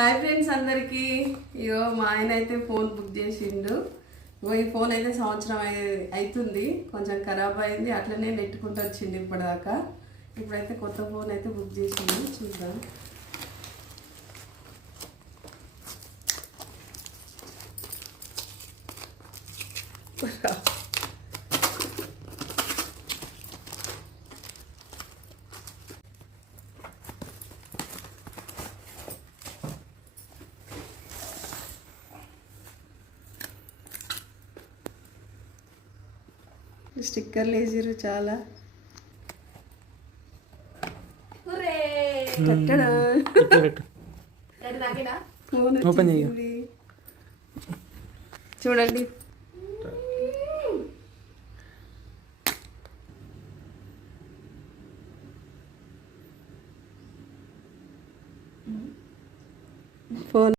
Hi friends అందరికీ. ఇగో మా ఆయన అయితే ఫోన్ బుక్ చేసిండు. ఈ ఫోన్ అయితే సంవత్సరం అవుతుంది, కొంచెం ఖరాబ్ అయింది, అట్లనే నెట్టుకుంటూ వచ్చిండు ఇప్పటిదాకా. ఇప్పుడైతే కొత్త ఫోన్ అయితే బుక్ చేసిండు, చూద్దాం. స్టిక్కర్లు వేసిర్రు చాలా. చూడండి, ఫోన్